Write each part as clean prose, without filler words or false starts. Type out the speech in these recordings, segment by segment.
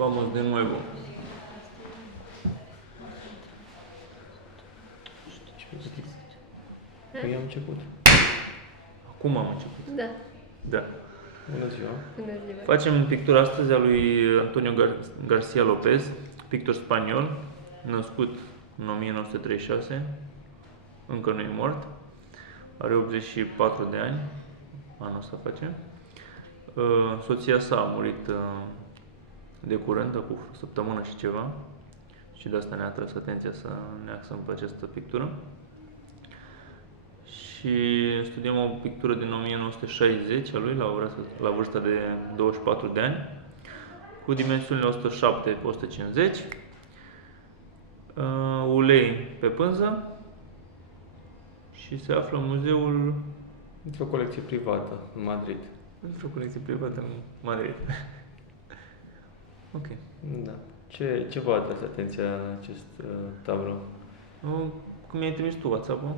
Vamos de nuevo. Păi am început. Acum am început. Da. Da. Bună ziua. Bună ziua. Facem pictura astăzi a lui Antonio García López, pictor spaniol, născut în 1936, încă nu e mort, are 84 de ani, anul ăsta face. Soția sa a murit de curând, acum o săptămână și ceva, și de asta ne-a atras atenția să ne axăm pe această pictură. Și studiem o pictură din 1960 a lui, la vârsta de 24 de ani, cu dimensiunile 107 pe 150, ulei pe pânză și se află în muzeul, Într-o colecție privată în Madrid. într-o colecție privată în Madrid. Ok. Da. Ce v-a atras atenția acest tablou? Cum mi-ai trimis tu WhatsApp-ul,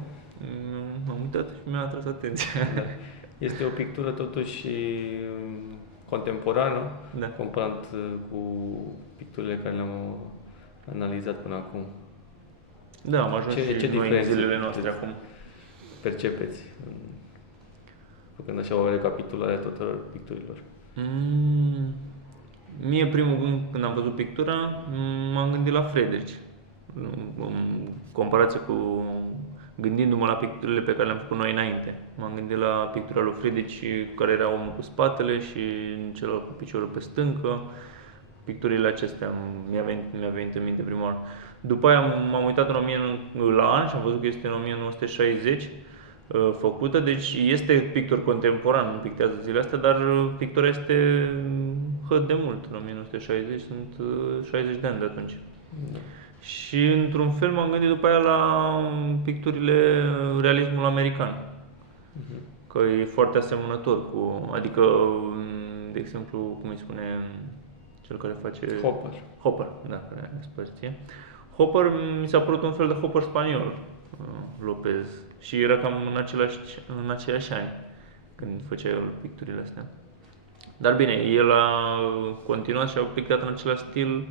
m-am uitat și mi-a atras atenția. Este o pictură totuși contemporană, Da. comparat cu picturile care le-am analizat până acum. Da, am ajuns Ce și noi în diferențe zilele noastre acum. percepeți făcând așa o recapitulare a tuturor picturilor? Mie primul gând când am văzut pictura, m-am gândit la Friedrich. În comparație cu gândindu-mă la picturile pe care le-am făcut noi înainte. M-am gândit la pictura lui Friedrich, care era omul cu spatele și celălalt cu piciorul pe stâncă. Picturile acestea mi-a venit în minte prima oară. După aia m-am uitat la an și am văzut că este în 1960 făcută, deci este pictor contemporan, nu pictează zilele astea, dar pictura este hăt de mult, în 1960, sunt 60 de ani de atunci. Da. Și într-un fel m-am gândit după aia la picturile realismul american, că e foarte asemănător cu, adică, de exemplu, cum îi spune cel care face... Hopper, da, care are spărție. Hopper mi s-a părut un fel de Hopper spaniol, Lopez, și era cam în aceiași ani când făcea el picturile astea. Dar bine, el a continuat și a pictat în același stil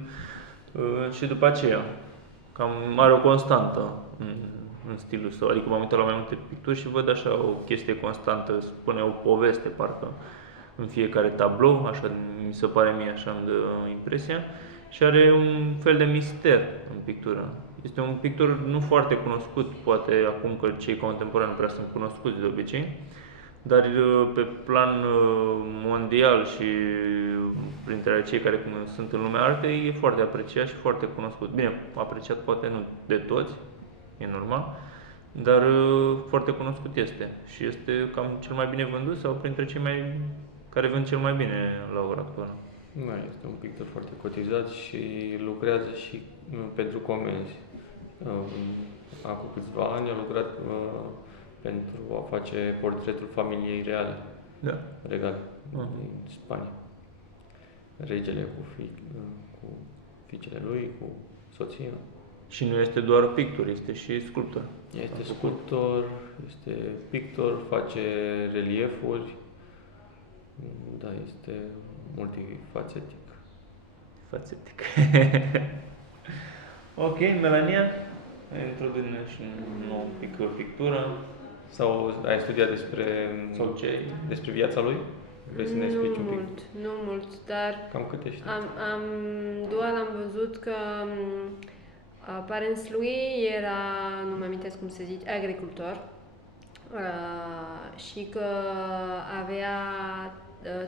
și după aceea. Cam are o constantă în stilul său, adică m-am uitat la mai multe picturi și văd așa o chestie constantă, spune o poveste parcă în fiecare tablou, așa mi se pare mie, așa îmi dă impresia, și are un fel de mister în pictură. Este un pictor nu foarte cunoscut, poate acum că cei contemporani nu prea sunt cunoscuți de obicei, dar pe plan mondial și printre cei care sunt în lumea artei e foarte apreciat și foarte cunoscut. Bine, apreciat poate nu de toți, e normal, dar foarte cunoscut este și este cam cel mai bine vândut sau printre cei care vând cel mai bine la ora actuală. Da, este un pictor foarte cotizat și lucrează și pentru comenzi. Acum câțiva ani a lucrat pentru a face portretul familiei reale, regale, din Spania. Regele cu fiicele lui, cu soția. Și nu este doar pictor, este și sculptor. Este sculptor, este pictor, face reliefuri. Da, este multifacetic. Facetic. Ok, Melania, introduce-ne și un pic pictură. Sau ai studiat Sau ce? despre viața lui? Vrei să ne explici un pic? Nu mult, dar Cam câte știi? doar am văzut că părinții lui era, nu mă amintesc cum se zice, agricultor și că avea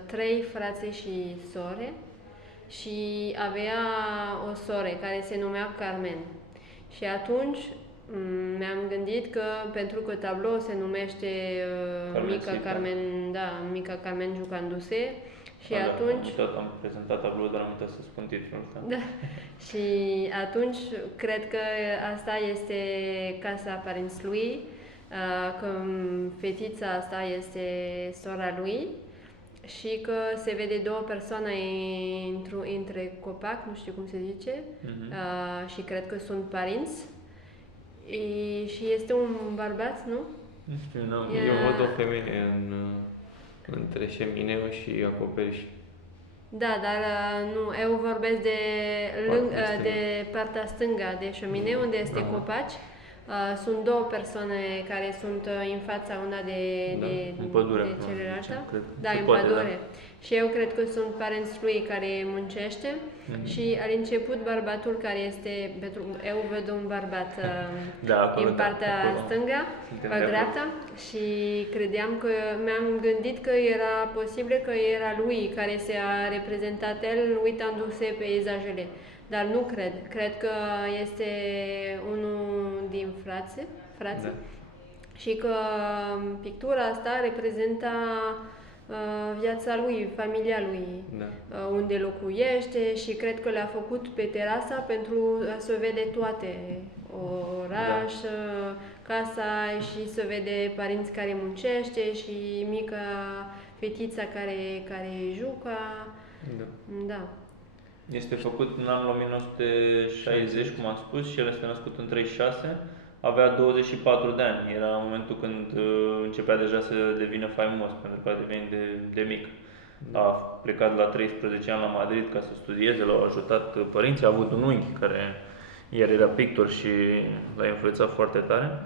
3 frați și sore și avea o soră care se numea Carmen. Și atunci mi-am gândit că pentru că tablou se numește Mica Carmen jucându-se și atunci... Am prezentat tabloul, dar am uitat să spun titlul ăsta. Da. Și atunci cred că asta este casa părinții lui, că fetița asta este sora lui și că se vede 2 persoane între copac, nu știu cum se zice, și cred că sunt părinți. Și este un bărbat, nu? Nu știu, nu. Eu văd o femeie între șemineu și acoperiș. Da, dar nu, eu vorbesc de, de partea stângă de șomineu, unde este copaci. Sunt două persoane care sunt în fața una în pădure, de celălaltă. cred. Da, Se în poate, pădure. Și eu cred că sunt părinții lui care muncește și al început bărbatul care este, pentru eu văd un bărbat acolo, în partea stângă, pe dreapta și credeam că, mi-am gândit că era posibil că era lui care se a reprezentat el uitându-se peisajele. Dar nu cred. Cred că este unul din frații Da. și că pictura asta reprezintă viața lui, familia lui, unde locuiește și cred că le-a făcut pe terasa pentru a se vede toate, oraș, casa și se vede părinți care muncește și mica fetița care juca. Da. Este făcut în anul 1960, cum am spus, și el este născut în 36. Avea 24 de ani. Era momentul când începea deja să devină faimos, pentru că a devenit de mic. A plecat la 13 ani la Madrid ca să studieze, l-au ajutat părinții. A avut un unchi care iar era pictor și l-a influențat foarte tare.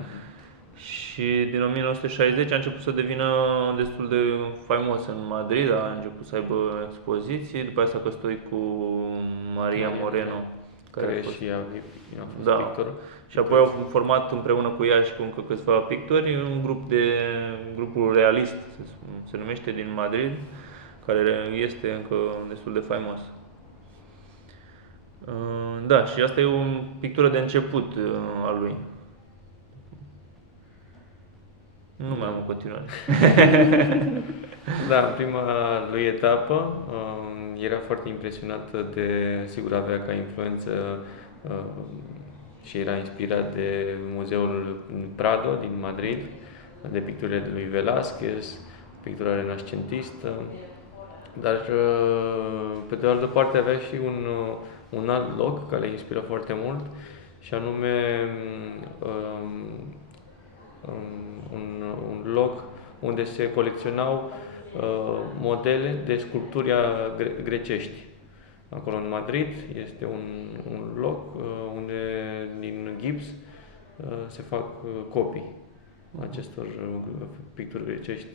Și din 1960 a început să devină destul de faimos în Madrid, a început să aibă expoziții, după aceea s-a căsătorit cu Maria Moreno, care și ea a fost pictor. Și apoi au format împreună cu ea și cu încă câțiva pictori un grupul realist, se numește, din Madrid, care este încă destul de faimos. Da, și asta e o pictură de început a lui. Nu mai am o continuare. Da, prima lui etapă era foarte impresionat sigur avea ca influență și era inspirat de Muzeul Prado din Madrid, de picturile de lui Velázquez, pictura renascentistă, dar pe de altă parte avea și un alt loc care le inspiră foarte mult, și anume un loc unde se colecționau modele de sculpturi grecești. Acolo în Madrid este un loc unde din gips se fac copii acestor picturi grecești,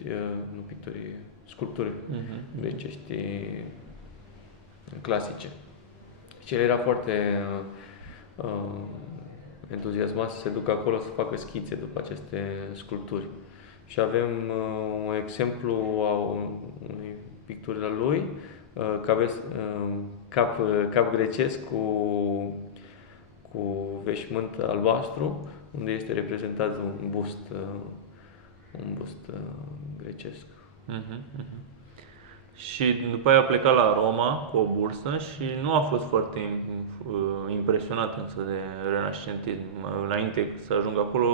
sculpturi grecești clasice. Și el era foarte entuziasmat să se ducă acolo să facă schițe după aceste sculpturi. Și avem un exemplu a unei picturi a lui, cap grecesc cu veșmânt albastru, unde este reprezentat un bust grecesc. Și după aia a plecat la Roma cu o bursă și nu a fost foarte impresionat însă de renascentism. Înainte să ajungă acolo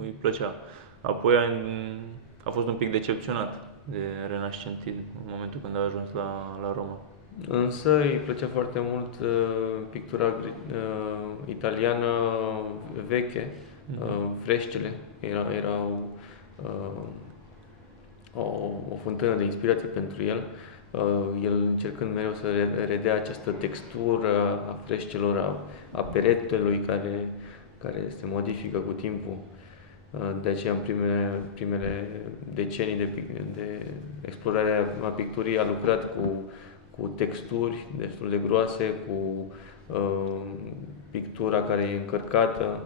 îi plăcea. Apoi a fost un pic decepționat de renascentism în momentul când a ajuns la Roma. Însă îi plăcea foarte mult pictura italiană veche, frescele. Erau o fântână de inspirație pentru el. El încercând mereu să redea această textură a frescelor, a peretelui care se modifică cu timpul. De aceea, în primele decenii de explorare a picturii, a lucrat cu texturi destul de groase, cu pictura care e încărcată,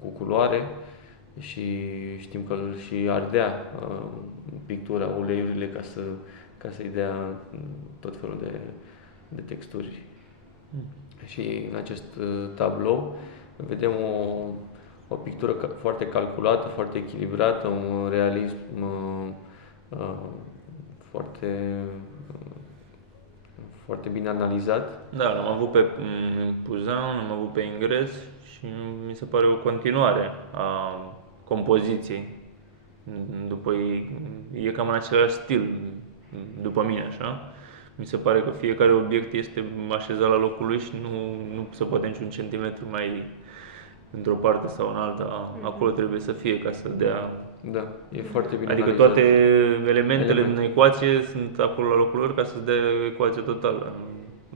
cu culoare, și știm că îl și ardea pictura, uleiurile, ca să-i dea tot felul de texturi. Și în acest tablou vedem o pictură foarte calculată, foarte echilibrată, un realism foarte bine analizat. Da, l-am avut pe Puzan, l-am avut pe Ingres și mi se pare o continuare a compoziției. După e cam în același stil, după mine, așa. Mi se pare că fiecare obiect este așezat la locul lui și nu se poate niciun centimetru într-o parte sau în alta, acolo trebuie să fie ca să dea. Da, e foarte bine Adică analizat. toate elementele din ecuație sunt acolo la locul lor ca să dea ecuația totală,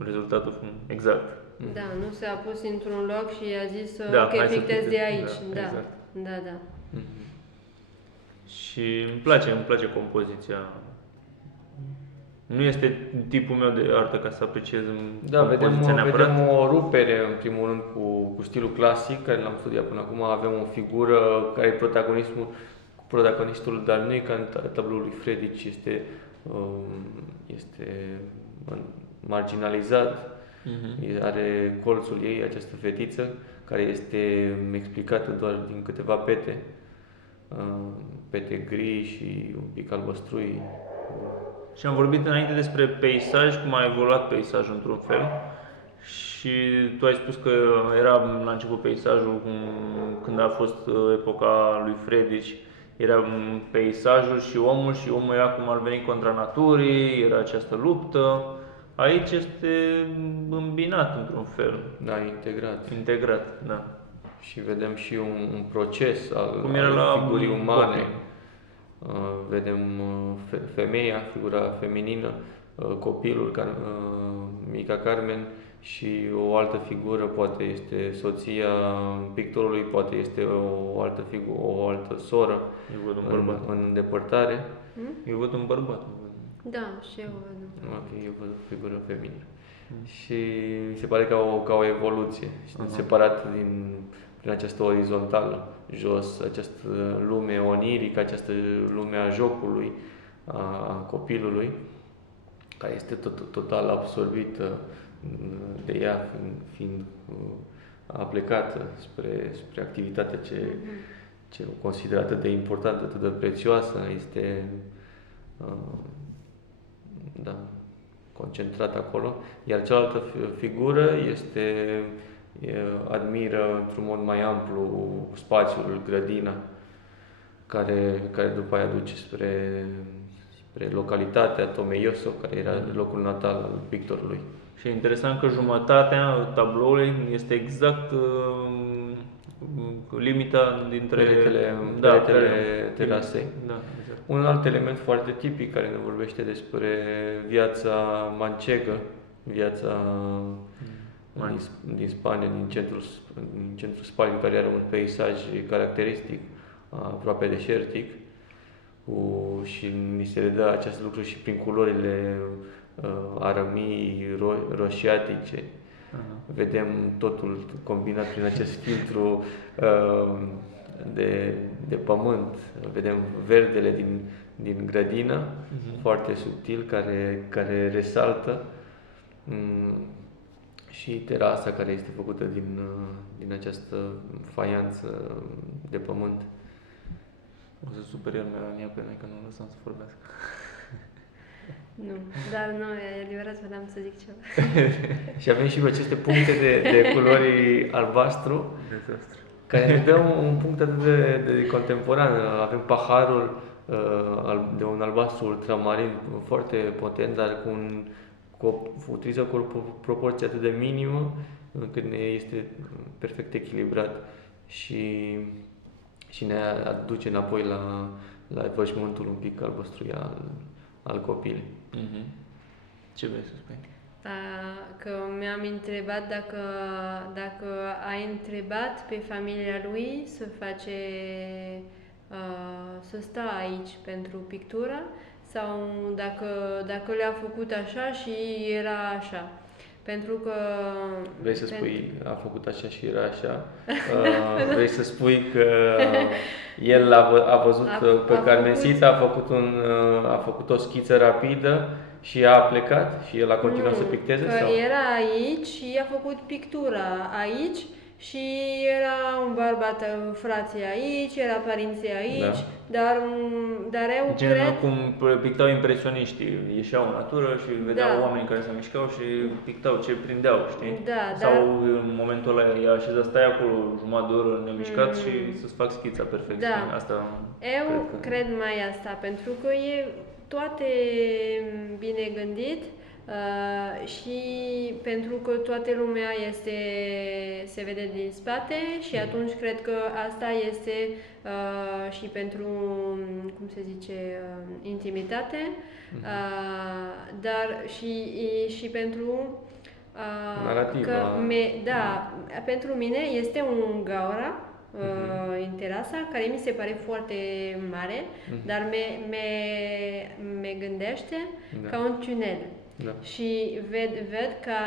rezultatul exact. Da, nu s-a pus într-un loc și a zis Da, ok, hai să pictez de pictez. aici. Da, Da, exact. da. Mhm. Și îmi place compoziția. Nu este tipul meu de artă ca să apreciez Da, compoziția neapărat. vedem o rupere, în primul rând, cu stilul clasic, care l-am studiat până acum. Avem o figură care e protagonistul, dar nu e ca în tabloul lui Friedrich, este marginalizat. Are colțul ei, această fetiță, care este explicată doar din câteva pete. Pete gri și un pic albăstrui. Și am vorbit înainte despre peisaj, cum a evoluat peisajul într-un fel. Și tu ai spus că era la început peisajul, când a fost epoca lui Friedrich, era peisajul și omul era cum ar veni contra naturii, era această luptă. Aici este îmbinat într-un fel. Da, integrat. Integrat, da. Și vedem și un proces Cum era al la figurii umane. Copii. Vedem femeia, figura feminină, copilul, mica Carmen, și o altă figură, poate este soția pictorului, poate este o altă figură, o altă soră Eu văd un bărbat. în îndepărtare. Eu văd un bărbat. Da, și eu văd. Ok, eu văd o figură feminină. Și mi se pare ca o evoluție, separat prin această orizontală, jos, această lume onirică, această lume a jocului, a copilului, care este total absorbită de ea, fiind aplecată spre activitatea ce o consideră atât de importantă, atât de prețioasă, este concentrat acolo, iar cealaltă figură admiră într-un mod mai amplu spațiul, grădina, care după aia duce spre localitatea Tomelloso, care era locul natal al pictorului. Și e interesant că jumătatea tabloului este exact limita dintre peretele terasei. Da, exact. Un alt element foarte tipic care ne vorbește despre viața manchegă, viața din Spania, din centrul Spaniei, care are un peisaj caracteristic, aproape deșertic, și ni se redă acest lucru și prin culorile arămii roșiatice. Vedem totul combinat prin acest filtru de pământ. Vedem verdele din grădină, foarte subtil, care resaltă, și terasa care este făcută din această faianță de pământ. O să super el Melania pe noi că nu lăsăm să vorbească. Nu, dar nu, e adevărat, vreau să zic ceva. Și avem și aceste puncte de culori albastru, care ne dă un punct atât de contemporan. Avem paharul de un albastru ultramarin foarte potent, dar utiliză cu o proporție atât de minimă, încât ne este perfect echilibrat și ne aduce înapoi la veșmântul un pic albăstrui al copilului. Ce vrei să spui? Că mi-am întrebat dacă ai întrebat pe familia lui să stea aici pentru pictură sau dacă le-a făcut așa și era așa. Pentru că... Vrei să spui, a făcut așa și era așa? Vrei să spui că el a văzut pe Carmencita, a făcut o schiță rapidă și a plecat și el a continuat să picteze? Că sau? era aici și a făcut pictura aici și era un bărbat, frații aici, era părinții aici, dar eu cred... cum pictau impresioniștii, ieșeau în natură și vedeau oamenii care se mișcau și pictau ce prindeau, știi? Sau în momentul ăla i-a așezat, stai acolo jumătate de oră nemișcat și să-ți fac schița perfect. Asta cred mai asta, pentru că e toate bine gândit, Și pentru că toată lumea se vede din spate și atunci cred că asta este și pentru, cum se zice, intimitate, dar și pentru Narrativa. că pentru mine este un gaura în terasa care mi se pare foarte mare, dar me gândește ca un tunel. Da. Și ved că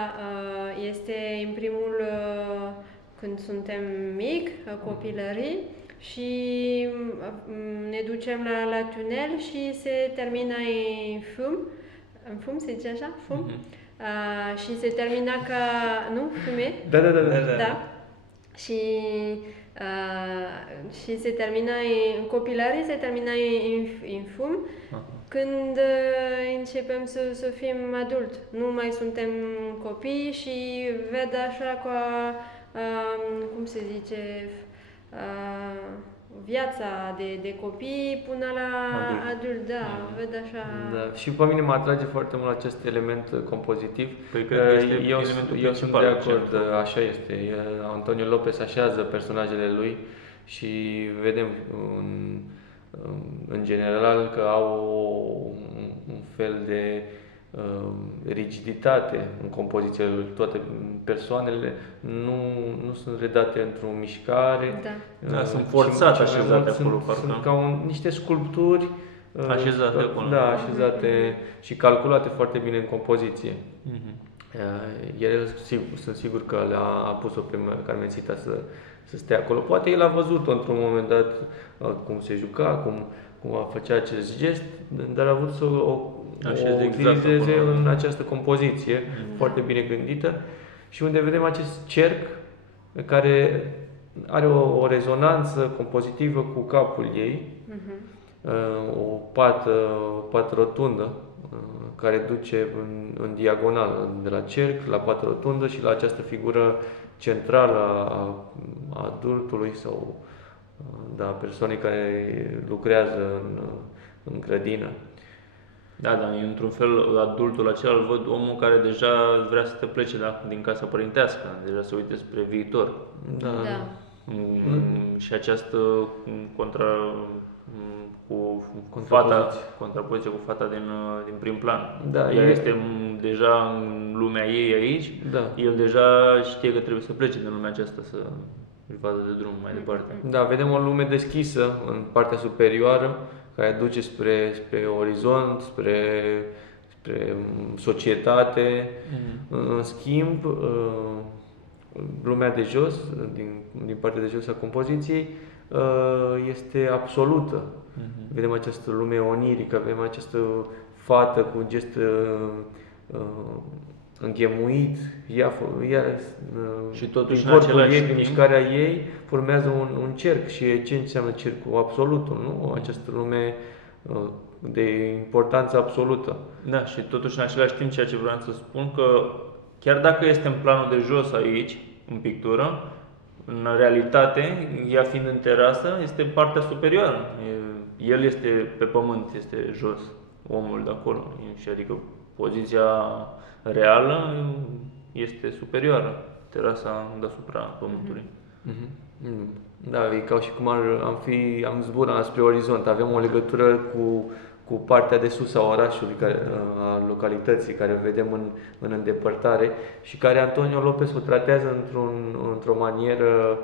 este în primul când suntem mici, copilării, și ne ducem la tunel și se termină în fum. În fum se zice așa? Fum? Și se termina ca, nu? Fume? Da. Și se termina în copilărie, se termina în fum. Când începem să fim adulți, nu mai suntem copii și ved așa ca, cum se zice, viața de copii până la adult, ved așa. Da. Și pe mine mă atrage foarte mult acest element compozitiv. Păi cred că este eu sunt de acord, așa este. Antonio Lopez așează personajele lui și vedem în general că au un fel de rigiditate în compozițiile lui. Toate persoanele nu sunt redate într-o mișcare. Da, sunt forțate așezate acolo, parcă. Sunt ca niște sculpturi așezate acolo. Da, așezate și calculate foarte bine în compoziție. El, sunt sigur că a pus-o pe Carmencita să stea acolo. Poate el a văzut-o într-un moment dat cum se juca, cum a făcea acest gest, dar a vrut să o utilizeze în această compoziție foarte bine gândită și unde vedem acest cerc care are o rezonanță compozitivă cu capul ei, o pată rotundă care duce în diagonală de la cerc la pată rotundă și la această figură centrală a adultului sau a persoanei care lucrează în grădină. Da, dar într-un fel adultul acela îl văd omul care deja vrea să te plece din casa părintească, deja se uite spre viitor. Da. Și această contrapoziție cu fata din prim plan. Da, ea este deja în lumea ei aici, el deja știe că trebuie să plece din lumea aceasta să își vadă de drum mai departe. Da, vedem o lume deschisă în partea superioară, care duce spre orizont, spre societate. În schimb, lumea de jos, din partea de jos a compoziției, este absolută. Vedem această lume onirică, vedem această fată cu un gest înghemuit, și totuși în corpul ei, prin mișcarea ei, formează un cerc. Și ce înseamnă cercul? Absolutul, nu? Această lume de importanță absolută. Da, și totuși în același timp ceea ce vreau să spun că chiar dacă este în planul de jos aici, în pictură, în realitate, ea fiind în terasă, este partea superioară. El este pe pământ, este jos, omul de acolo. Și adică poziția reală este superioară, terasa deasupra pământului. Da, e ca și cum am zburat spre orizont, avem o legătură cu partea de sus a orașului, a localității, care o vedem în îndepărtare și care Antonio Lopez o tratează într-o manieră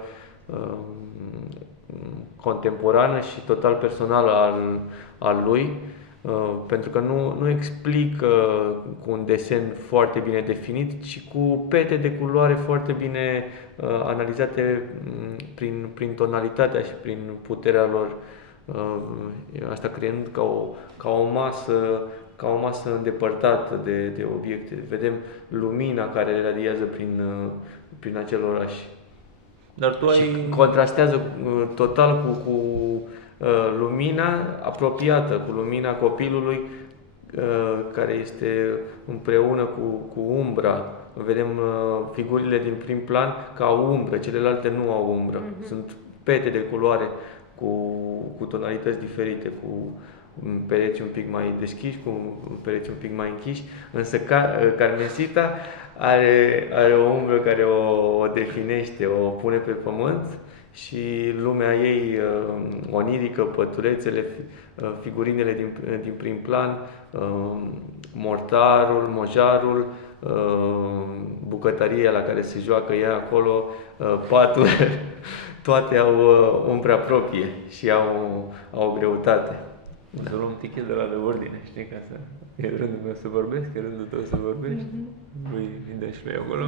contemporană și total personală al lui, pentru că nu explică cu un desen foarte bine definit, ci cu pete de culoare foarte bine analizate prin tonalitatea și prin puterea lor. Asta creând ca o masă îndepărtată de obiecte. Vedem lumina care radiază prin acel oraș. Dar tu contrastează total cu lumina apropiată, cu lumina copilului care este împreună cu umbra. Vedem figurile din prim plan ca umbră, celelalte nu au umbră. Sunt pete de culoare cu tonalități diferite, cu pereți un pic mai deschiși, cu pereți un pic mai închiși, însă Carmencita are o umbră care o definește, o pune pe pământ și lumea ei onirică, păturețele, figurinele din prim plan, mortarul, mojarul, bucătăria la care se joacă ea acolo, patul, toate au umbra proprie și au o greutate. Da. Să luăm tichet de la de ordine, știi, ca să... E rândul meu să vorbesc, e rândul tău să vorbești. Îi dă și lui acolo.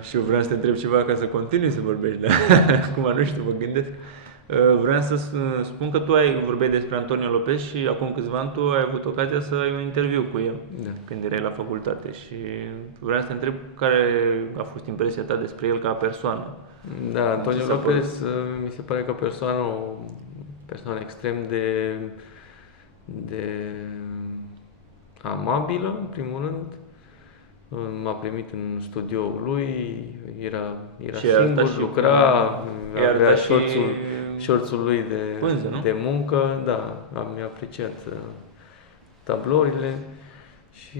Și eu vreau să te întreb ceva ca să continui să vorbești, dar acum nu știu, mă gândesc. Vreau să spun că tu vorbeai despre Antonio Lopez și acum câțiva ani tu ai avut ocazia să ai un interviu cu el, Da. când erai la facultate și vreau să te întreb care a fost impresia ta despre el ca persoană. Da, Antonio Lopez mi se pare că o persoană extrem de amabilă, în primul rând. M-a primit în studioul lui, era singur, lucra, avea șorțul lui de muncă, da, am apreciat tablourile și...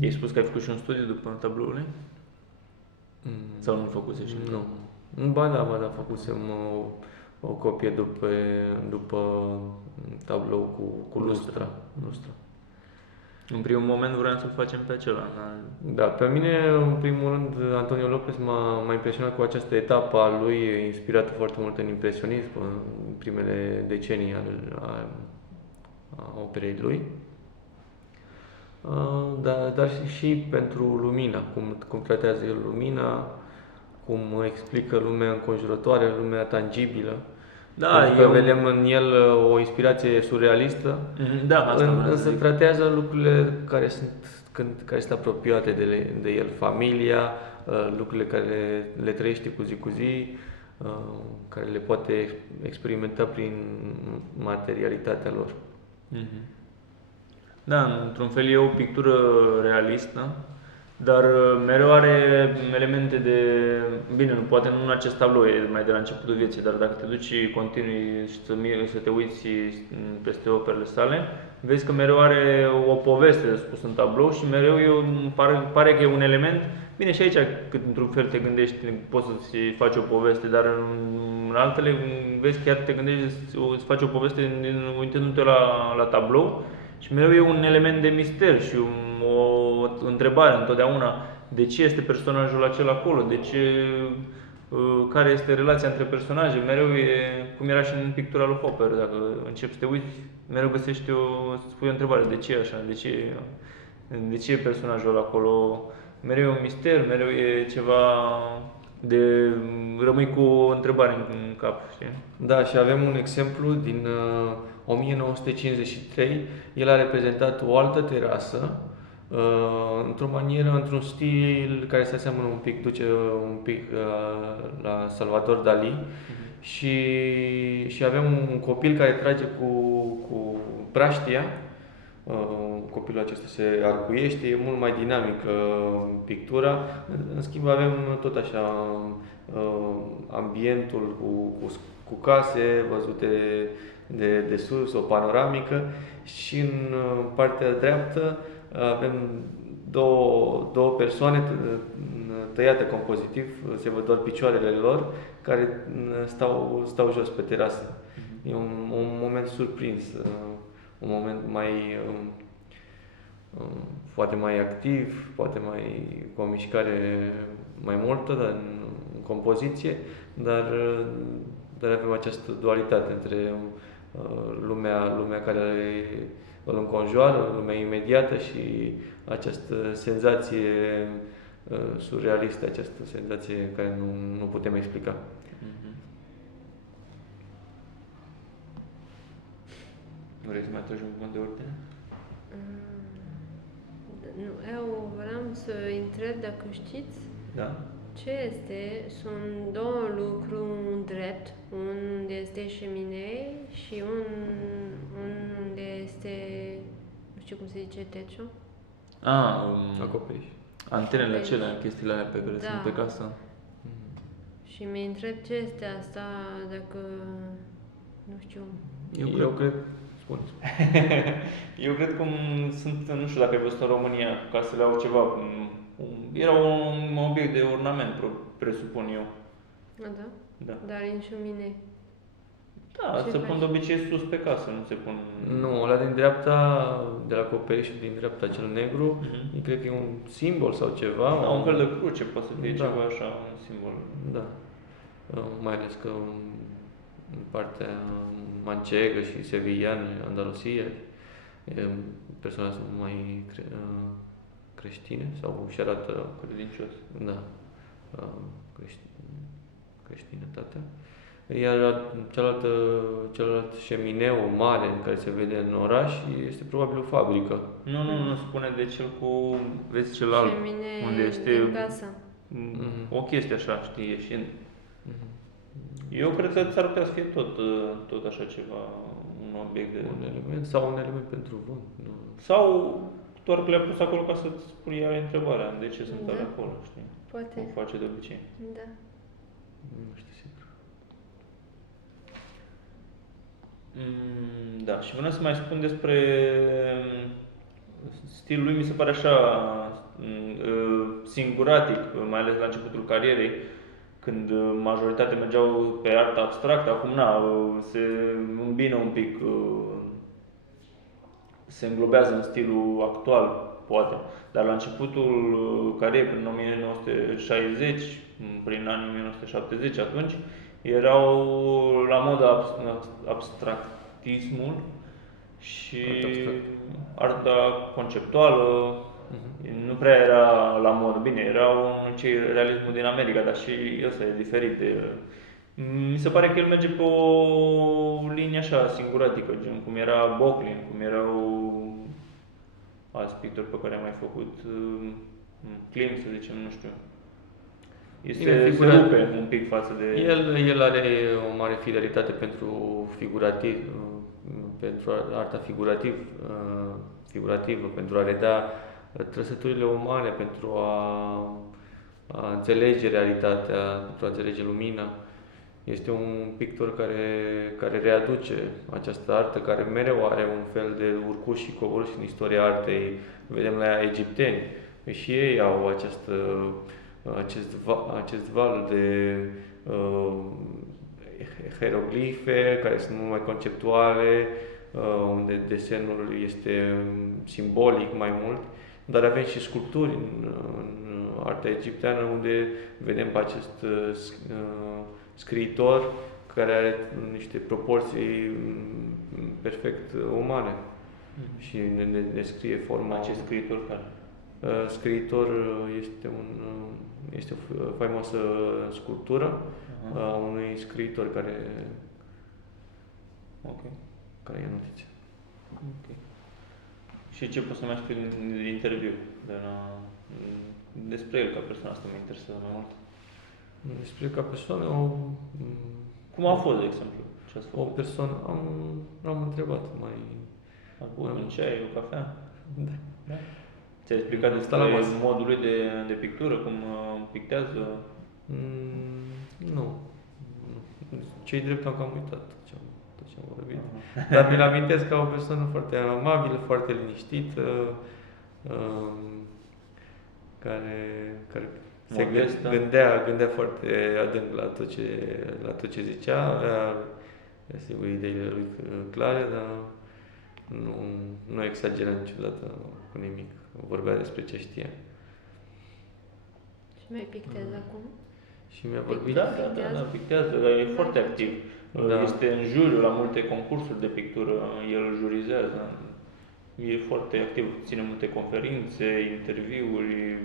I-ai spus că ai făcut și un studiu după tablourile? Sau nu-l făcuse și? Nu. Ba da, făcusem o copie după tablou cu lustra. În primul moment vreau să-l facem pe acela. Da, pe mine, în primul rând, Antonio Lopez m-a impresionat cu această etapă a lui, inspirată foarte mult în impresionism, în primele decenii a operei lui. Dar și pentru lumina, cum tratează el lumina, cum explică lumea înconjurătoare, lumea tangibilă. Da, pentru că vedem în el o inspirație surrealistă, da, însă tratează lucrurile care sunt apropiate de el, familia, lucrurile care le trăiește cu zi, care le poate experimenta prin materialitatea lor. Da, într-un fel e o pictură realistă, dar mereu are elemente de... Bine, poate nu în acest tablou, e mai de la începutul vieții, dar dacă te duci continui să te uiți peste operele sale, vezi că mereu are o poveste de spus în tablou și mereu pare că e un element. Bine, și aici, cât într-un fel te gândești, poți să-ți faci o poveste, dar în altele vezi chiar te gândești să faci o poveste uitându-te la tablou. Și mereu e un element de mister și o întrebare întotdeauna. De ce este personajul acela acolo? Care este relația între personaje? Mereu e, cum era și în pictura lui Hopper, dacă începi să te uiți, mereu găsești să spui o întrebare. De ce e așa? De ce e personajul ăla acolo? Mereu e un mister, mereu e ceva de... rămâi cu o întrebare în cap, știi? Da, și avem un exemplu din 1953. El a reprezentat o altă terasă, într-o manieră, într-un stil care se aseamănă duce un pic la Salvador Dali. Și avem un copil care trage cu praștia. Copilul acesta se arcuiește, e mult mai dinamică pictura. În schimb avem tot așa ambientul cu case văzute de sus, o panoramică, și în partea dreaptă avem două persoane tăiate compozitiv, se văd doar picioarele lor, care stau jos pe terasă. E un moment surprins, un moment poate mai activ, poate cu o mișcare mai multă în compoziție, dar avem această dualitate între lumea care îl înconjoară, lumea imediată, și această senzație surrealistă, această senzație care nu putem explica. Vrei să mai tragi un cuvânt de ordine? Nu, eu vreau să întreb dacă știți ce este. Sunt două lucruri, un drept, unde este șeminee și unde este, nu știu cum se zice, techo. Acoperiș. Antenele acelea, chestiile alea pe care sunt pe casă. Și mă întreb ce este asta, dacă, nu știu, Eu cred, spune. Eu cred că sunt, nu știu dacă ai văzut în România, casele au ceva, era un obiect de ornament, presupun eu. da? Da. Dar în șumine. Da, Ce se faci? pun de obicei sus pe casă, nu se pun... Nu, ăla din dreapta, de la acoperișul din dreapta, cel negru, Mhm. cred că e un simbol sau ceva. Da, un fel de cruce, poate să fie Da. ceva așa, un simbol. Da. Mai ales că în partea manchegă și seviliană, Andalusia, persoanele sunt mai creștine sau își arată, Credincios. da, creștinătatea. Iar celălalt șemineu mare care se vede în oraș este probabil o fabrică. Nu spune de cel cu, vezi cel alb, Șumine unde este din casă. o chestie așa, știi, ieșind. Mhm. Eu cred că ți-ar putea să fie tot așa ceva, un obiect de... Un element sau un element pentru vânt. Nu. Sau doar că le-a pus acolo ca să-ți pui iar întrebarea de ce sunt Da. alea acolo, știi? Poate. O face de obicei. Da. Nu știu sigur. Da, și vreau să mai spun despre stilul lui, mi se pare așa singuratic, mai ales la începutul carierei, când majoritatea mergeau pe artă abstractă, acum se îmbină un pic, se înglobează în stilul actual, poate. Dar la începutul carierei, prin 1960, prin anii 1970, atunci, erau la modă abstractismul și arta conceptuală. Nu prea era la modă. Bine, era realismul din America, dar și ăsta e diferit de... Mi se pare că el merge pe o linie așa singuratică, gen cum era Bocklin, cum erau alți pictori pe care am mai făcut, Klimt, să zicem, nu știu. Se rupe un pic față de... El are o mare fidelitate pentru figurativ, pentru arta figurativă, pentru a reda trăsăturile umane, pentru a înțelege realitatea, pentru a înțelege lumina. Este un pictor care readuce această artă, care mereu are un fel de urcuși și coborâși în istoria artei. Vedem la egipteni, și ei au acest val de hieroglife care sunt mult mai conceptuale, unde desenul este simbolic mai mult, dar avem și sculpturi în arta egipteană unde vedem pe acest scriitor care are niște proporții perfect umane și ne descrie forma. Acest scriitor care? Scriitor este o faimoasă sculptură a unui scriitor care ia notițe. Okay. Și ce poți să mai spui din interviu despre el ca persoană? Asta mă interesează mai mult. Despre ca persoană cum a fost, de exemplu? Ce ați o făcut? persoană, am întrebat mai... A băut un ceai, o cafea? Da. Ți-a explicat despre modul lui de pictură, cum pictează? Nu. Ce-i drept am cam uitat tot ce am vorbit. Dar mi-l amintesc ca o persoană foarte amabilă, foarte liniștită, care se gândea foarte adânc la tot ce zicea, avea sigur ideile lui clare, dar nu exagera niciodată cu nimic. Vorbea despre ce știa. Și mai pictează acum? Și mi-a vorbit... Da, pictează, e foarte activ. Da. Este în juriu la multe concursuri de pictură, el jurizează. E foarte activ, ține multe conferințe, interviuri,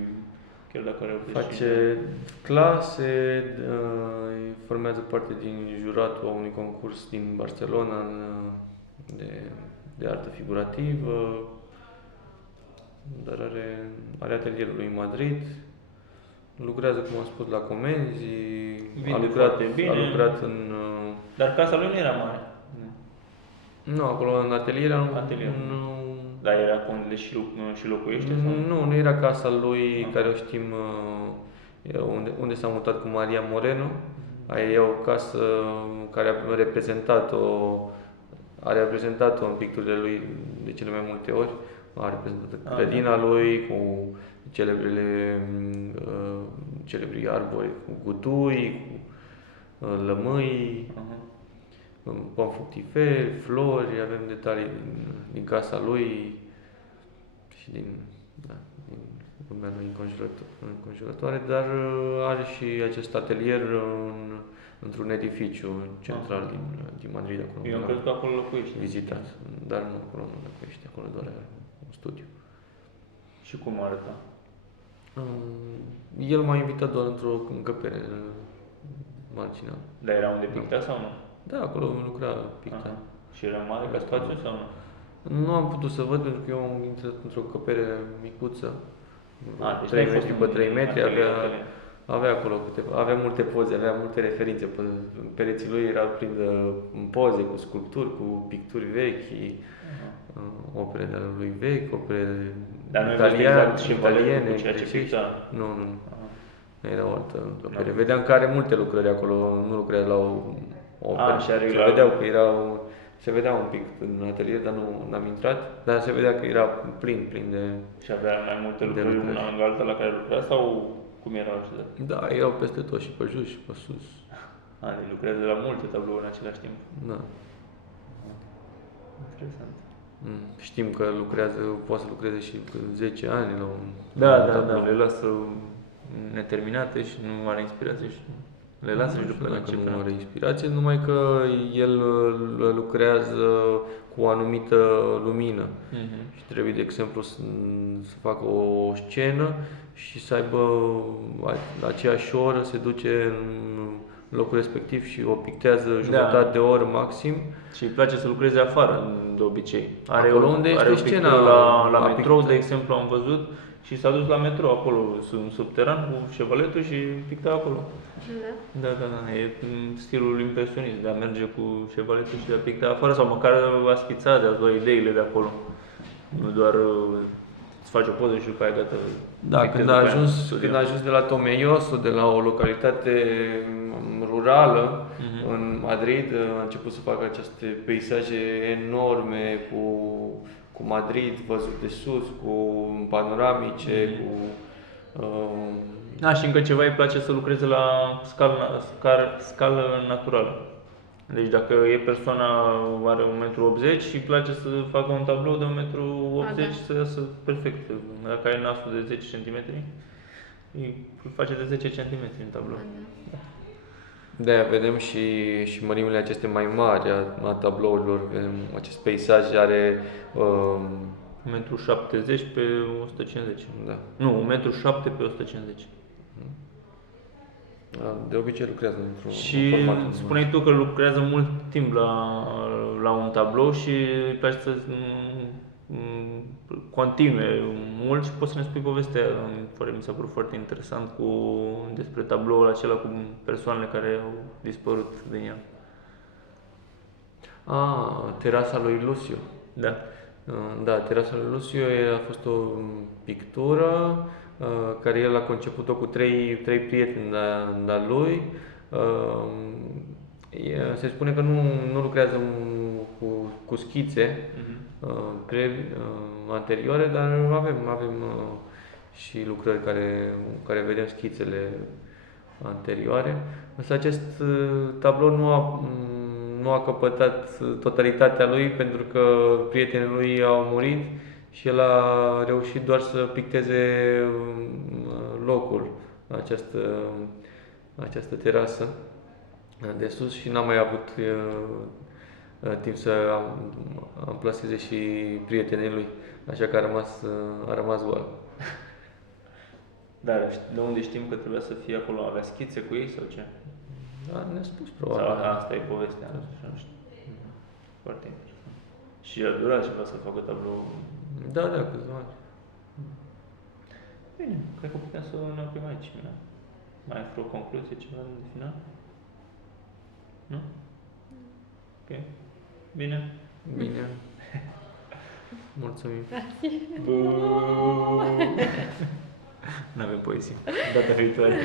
chiar dacă are face clase, formează parte din juratul a unui concurs din Barcelona de artă figurativă, dar are atelierul lui în Madrid, lucrează, cum am spus, la comenzi, a lucrat în... Dar casa lui nu era mare. Nu, acolo în atelier Dar era unde și locuiește? Sau? Nu era casa lui care o știm. unde s-a mutat cu Maria Moreno. Aia e o casă care a reprezentat-o în picturile lui de cele mai multe ori. A reprezentat grădina lui cu celebrii arbori, cu gutui, cu lămâi, pom fructiferi, flori, avem detalii din casa lui și din lumea lui înconjurătoare, dar are și acest atelier într-un edificiu central din Madrid. Acolo Eu cred că acolo locuiește. Vizitat, dar nu, acolo nu locuiește, acolo doar are un studiu. Și cum arăta? El m-a invitat doar într-o încăpere marginală. Dar era unde picta sau nu? Da, acolo lucra, picta. Și era mare ca spațiu sau nu? Nu am putut să văd pentru că eu am intrat într-o încăpere micuță. Deci 3 metri pe 3 metri, avea acolo avea multe poze, avea multe referințe. Pereții lui erau plini de poze, cu sculpturi, cu picturi vechi, opere de lui vechi, opere italiene, cu ceea ce picta? Nu. Era o altă încăpere. Vedeam că are multe lucrări acolo, nu lucrează la o operă. Se vedea un pic în atelier, dar nu am intrat, dar se vedea că era plin de... Și avea mai multe lucrări una lângă alta la care lucra sau cum erau așezate? Da, erau peste tot, și pe jos și pe sus. Deci lucrează la multe tablouri în același timp. Da. Interesant. Știm că poate să lucreze și 10 ani la un tablou. Le lasă neterminate și nu are inspirație și le lasă și după dacă nu are inspirație, numai că el lucrează cu o anumită lumină. Și trebuie, de exemplu, să facă o scenă și să aibă la aceeași oră, se duce în locul respectiv și o pictează jumătate de oră maxim. Și îi place să lucreze afară, de obicei. Acolo unde este scena. La metrou, de exemplu, am văzut și s-a dus la metrou acolo, în subteran, cu șevaletul și picta acolo. Da. E stilul impresionist, de a merge cu șevaletul și de a picta afară, sau măcar a schița, de a lua ideile de acolo. Nu doar îți faci o poză și după aia gata. Da, când a ajuns de la Tomelloso, de la o localitate rurală, în Madrid, a început să facă aceste peisaje enorme cu Madrid văzut de sus, cu panoramice, și încă ceva, îi place să lucreze la scală naturală. Deci dacă e persoana are 1,80 m și îi place să facă un tablou de 1,80 m să iasă perfect. Dacă ai nasul de 10 cm, îi face de 10 cm în tablou. De-aia vedem și mărimile aceste mai mari a tablourilor. Vedem acest peisaj are 1,70 m pe 150. Da. Nu, 1,7 m pe 150. De obicei lucrează într-un format. Și spuneai tu că lucrează mult timp la un tablou și îi place să continue mult și poți să ne spui povestea, mi s-a părut foarte interesant despre tabloul acela cu persoanele care au dispărut din el. Terasa lui Lucio. Da. Da, Terasa lui Lucio a fost o pictură care el a conceput-o cu trei prieteni de-a lui. Se spune că nu lucrează cu schițe anterioare, dar avem și lucrări care vedem schițele anterioare. Însă acest tablou nu a căpătat totalitatea lui pentru că prietenii lui au murit și el a reușit doar să picteze locul, această terasă de sus și n-a mai avut timp să amplaseze și prietenii lui, așa că a rămas gol. Dar de unde știm că trebuia să fie acolo? Avea schițe cu ei sau ce? Da, ne-a spus probabil. Sau asta e povestea, nu știu. Foarte interesant. Și a durat ceva să facă tablou? Da, câțiva ani. Bine, cred că putem să ne oprim aici. Mai ai vreo concluzie, ceva de final? Nu? Ok. Bine. Mulțumim. Nu avem poezii. Data viitoare.